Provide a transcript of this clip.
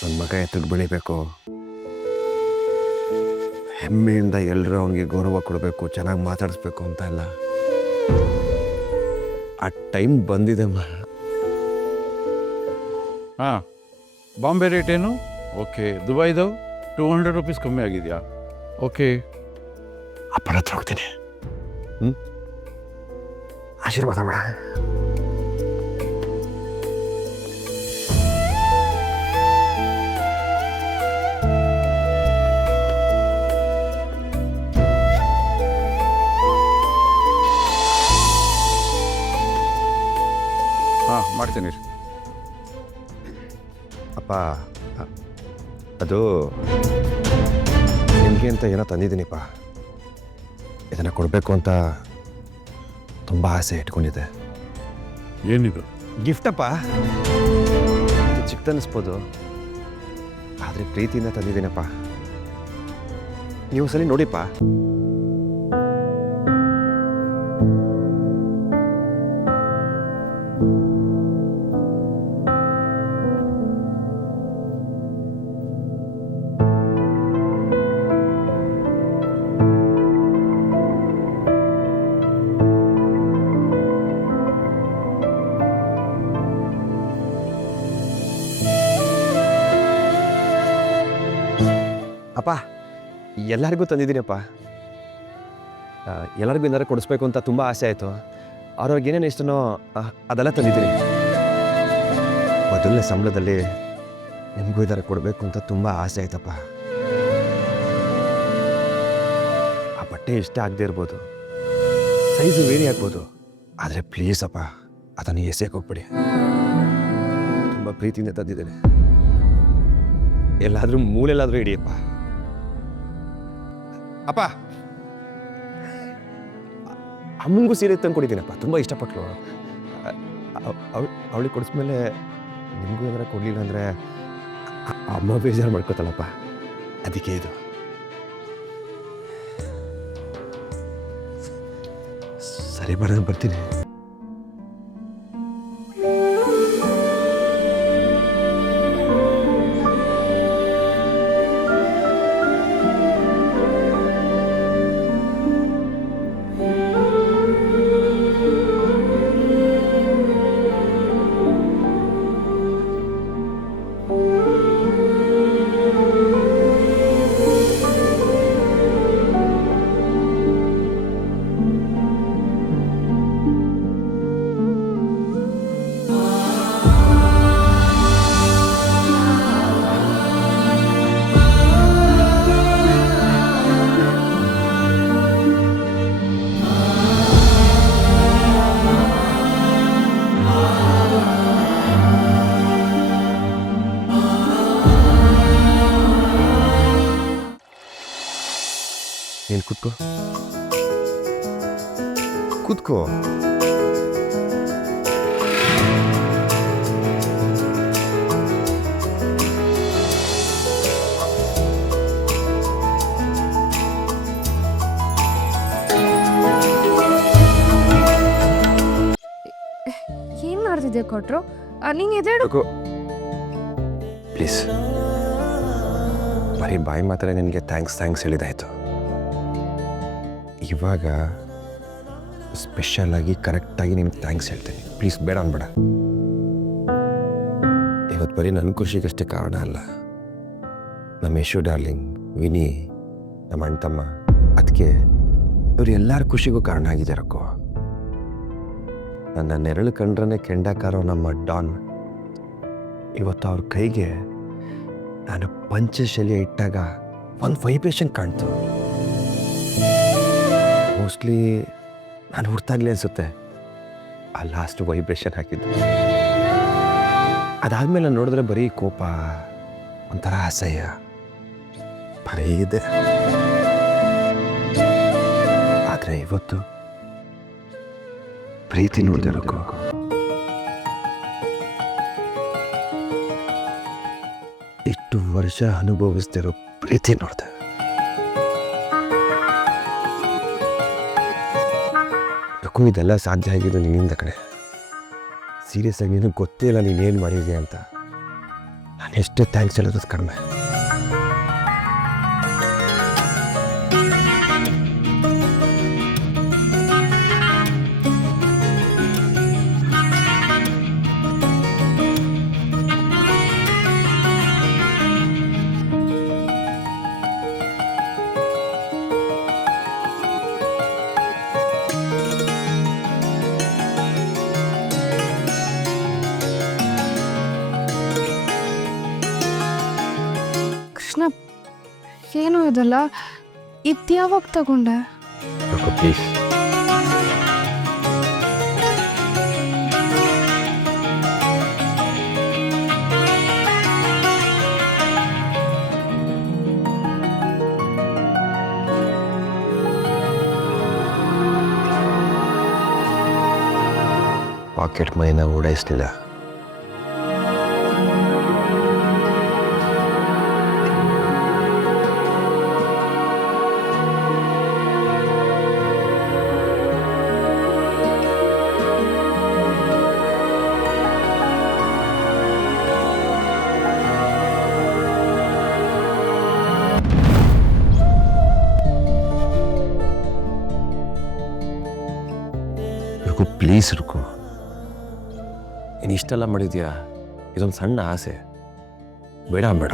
ನನ್ನ ಮಗ ಎತ್ತಿಗೆ ಬೆಳಿಬೇಕು, ಹೆಮ್ಮೆಯಿಂದ ಎಲ್ಲರೂ ಅವನಿಗೆ ಗೌರವ ಕೊಡಬೇಕು, ಚೆನ್ನಾಗಿ ಮಾತಾಡಿಸ್ಬೇಕು ಅಂತ ಎಲ್ಲ. ಆ ಟೈಮ್ ಬಂದಿದೆ ಹಾಂ, ಬಾಂಬೆ ರೇಟ್ ಏನು? ಓಕೆ. ದುಬೈದು 200 ರೂಪೀಸ್ ಕಮ್ಮಿ ಆಗಿದೆಯಾ? ಓಕೆ. ಅಪ್ಪನ ಹತ್ರ ಹೋಗ್ತೀನಿ. ಆಶೀರ್ವಾದ ಮಾಡ. ಹಾಂ, ಮಾಡ್ತೀನಿ. ಅಪ್ಪ, ಅದು ನಿಮಗೆ ಅಂತ ಏನೋ ತಂದಿದ್ದೀನಿಪ್ಪ. ಇದನ್ನು ಕೊಡಬೇಕು ಅಂತ ತುಂಬ ಆಸೆ ಇಟ್ಕೊಂಡಿದ್ದೆ. ಏನಿದು? ಗಿಫ್ಟಪ್ಪ. ಇದು ಚಿಕ್ಕದನ್ನಿಸ್ಬೋದು, ಆದರೆ ಪ್ರೀತಿಯಿಂದ ತಂದಿದ್ದೀನಪ್ಪ. ನೀವು ಸರಿ ನೋಡಿಪ್ಪ. ಅಪ್ಪ, ಎಲ್ಲರಿಗೂ ತಂದಿದ್ದೀನಪ್ಪ. ಎಲ್ಲರಿಗೂ ಏನಾರು ಕೊಡಿಸ್ಬೇಕು ಅಂತ ತುಂಬ ಆಸೆ ಆಯಿತು. ಅವ್ರವ್ರಿಗೆ ಏನೇನು ಇಷ್ಟನೋ ಅದೆಲ್ಲ ತಂದಿದ್ದೀನಿ. ಮೊದಲನೇ ಸಂಬಳದಲ್ಲಿ ನಿಮಗೂ ಇದರ ಕೊಡಬೇಕು ಅಂತ ತುಂಬ ಆಸೆ ಆಯ್ತಪ್ಪ. ಆ ಬಟ್ಟೆ ಇಷ್ಟ ಆಗದೆ ಇರ್ಬೋದು, ಸೈಜು ವೇರಿ ಆಗ್ಬೋದು, ಆದರೆ ಪ್ಲೀಸ್ ಅಪ್ಪ, ಅದನ್ನು ಎಸೆಯಕ್ಕೆ ಹೋಗ್ಬಿಡಿ. ತುಂಬ ಪ್ರೀತಿಯಿಂದ ತಂದಿದ್ದೇನೆ. ಎಲ್ಲಾದರೂ ಮೂಲೆಲ್ಲಾದರೂ ಹಿಡಿಯಪ್ಪ. ಅಪ್ಪ, ಅಮ್ಮನಿಗೂ ಸೀರೆ ತಂದು ಕೊಟ್ಟಿದ್ದೀನಪ್ಪ, ತುಂಬ ಇಷ್ಟಪಟ್ಟಳು. ಅವಳಿಗೆ ಕೊಡಿಸ್ಮೇಲೆ ನಿಮಗೂ ಏನಾರ ಕೊಡಲಿಲ್ಲ ಅಂದರೆ ಅಮ್ಮ ಬೇಜಾರು ಮಾಡ್ಕೋತಾಳಪ್ಪ. ಅದಕ್ಕೆ ಇದು. ಸರಿ ಬರೋದು, ಬರ್ತೀನಿ. ನೀನು ಕೂತ್ಕೋ, ಕೂತ್ಕೋ. ಏನ್ ಮಾಡ್ತಿದ್ದೆ ಕೊಟ್ರು? ನೀನ್ ಎದೇಳು. ಪ್ಲೀಸ್, ಬರೀ ಬಾಯಿ ಮಾತ್ರ ನಿನಗೆ ಥ್ಯಾಂಕ್ಸ್ ಹೇಳಿದಾಯ್ತು. ಇವಾಗ ಸ್ಪೆಷಲಾಗಿ ಕರೆಕ್ಟಾಗಿ ನಿಮ್ಗೆ ಥ್ಯಾಂಕ್ಸ್ ಹೇಳ್ತೀನಿ. ಪ್ಲೀಸ್, ಬೇಡ ಅನ್ಬೇಡ. ಇವತ್ತು ಬರೀ ನನ್ನ ಖುಷಿಗಷ್ಟೇ ಕಾರಣ ಅಲ್ಲ, ನಮ್ಮ ಯಶು ಡಾರ್ಲಿಂಗ್, ವಿನಿ, ನಮ್ಮ ಅಣ್ಣ ತಮ್ಮ, ಅದಕ್ಕೆ ಇವ್ರು ಎಲ್ಲರ ಖುಷಿಗೂ ಕಾರಣ ಆಗಿದ್ದಾರಕ್ಕೋ. ನನ್ನ ನೆರಳು ಕಂಡ್ರೆ ಕೆಂಡಕಾರೋ ನಮ್ಮ ಡಾನ್ ಇವತ್ತು ಅವ್ರ ಕೈಗೆ ನಾನು ಪಂಚಶಲ್ಯ ಇಟ್ಟಾಗ ಒಂದು ವೈಬ್ರೇಷನ್ ಕಾಣ್ತು. ಮೋಸ್ಟ್ಲಿ ನಾನು ಹುಡ್ತಾಗ್ಲೇ ಅನಿಸುತ್ತೆ ಆ ಲಾಸ್ಟ್ ವೈಬ್ರೇಷನ್ ಹಾಕಿದ್ದು. ಅದಾದಮೇಲೆ ನೋಡಿದ್ರೆ ಬರೀ ಕೋಪ, ಒಂಥರ ಅಸಹ್ಯ ಬರೀ ಇದೆ. ಆದರೆ ಇವತ್ತು ಪ್ರೀತಿ ನೋಡಿದಿರಕ್ಕೋ, ಇಷ್ಟು ವರ್ಷ ಅನುಭವಿಸ್ತಿರೋ ಪ್ರೀತಿ ನೋಡಿದೆ. ಇದೆಲ್ಲ ಸಾಧ್ಯ ಆಗಿದ್ದು ನಿನ್ನಿಂದ ಕಣೆ. ಸೀರಿಯಸ್ ಆಗಿ ನಿನಗೆ ಗೊತ್ತೇ ಇಲ್ಲ ನೀನೇನು ಮಾಡಿದ್ಯಾ ಅಂತ. ನಾನು ಎಷ್ಟೇ ಥ್ಯಾಂಕ್ಸ್ ಹೇಳೋದು ಕಡಿಮೆ. ಕೃಷ್ಣ, ಏನು ಇದಲ್ಲ? ಇದ್ಯಾವಾಗ ತಗೊಂಡೆ? ಪ್ಲೀಸ್. ಪಾಕೆಟ್ ಮೈನ ಓಡಾಯಿಸ್ಲಿಲ್ಲ. ಪ್ಲೀಸ್ ರುಕು. ನೀನು ಇಷ್ಟೆಲ್ಲ ಮಾಡಿದ್ಯಾ, ಇದೊಂದು ಸಣ್ಣ ಆಸೆ, ಬೇಡ ಬೇಡ.